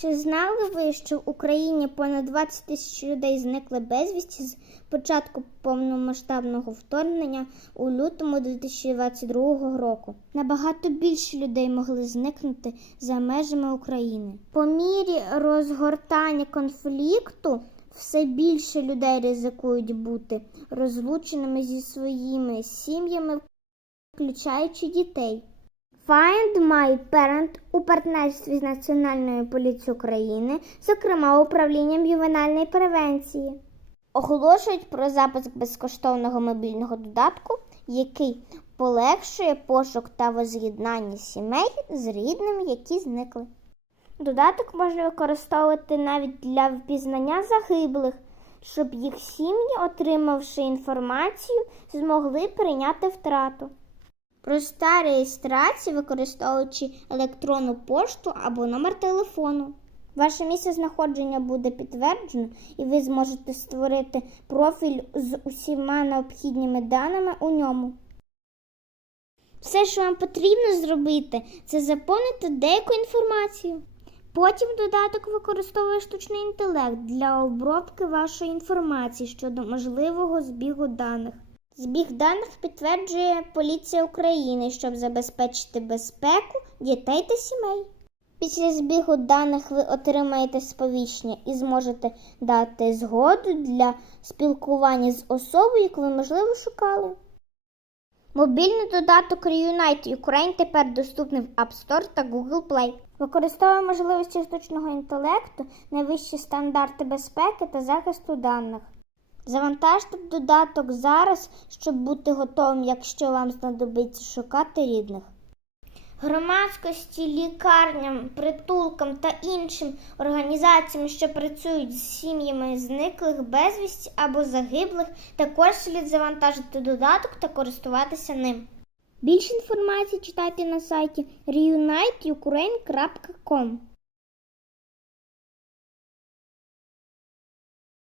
Чи знали ви, що в Україні понад 20 тисяч людей зникли безвісті з початку повномасштабного вторгнення у лютому 2022 року? Набагато більше людей могли зникнути за межами України. По мірі розгортання конфлікту все більше людей ризикують бути розлученими зі своїми сім'ями, включаючи дітей. Find My Parent у партнерстві з Національною поліцією України, зокрема управлінням ювенальної превенції, оголошують про запуск безкоштовного мобільного додатку, який полегшує пошук та воз'єднання сімей з рідними, які зникли. Додаток можна використовувати навіть для впізнання загиблих, щоб їх сім'ї, отримавши інформацію, змогли прийняти втрату. Проста реєстрація, використовуючи електронну пошту або номер телефону. Ваше місце знаходження буде підтверджено, і ви зможете створити профіль з усіма необхідними даними у ньому. Все, що вам потрібно зробити, це заповнити деяку інформацію. Потім додаток використовує штучний інтелект для обробки вашої інформації щодо можливого збігу даних. Збіг даних підтверджує Поліція України, щоб забезпечити безпеку дітей та сімей. Після збігу даних ви отримаєте сповіщення і зможете дати згоду для спілкування з особою, яку ви, можливо, шукали. Мобільний додаток Reunite Ukraine тепер доступний в App Store та Google Play. Використовує можливості штучного інтелекту, найвищі стандарти безпеки та захисту даних. Завантажте додаток зараз, щоб бути готовим, якщо вам знадобиться шукати рідних. Громадськості, лікарням, притулкам та іншим організаціям, що працюють з сім'ями зниклих безвісті або загиблих, також слід завантажити додаток та користуватися ним. Більше інформації читайте на сайті reuniteukraine.com.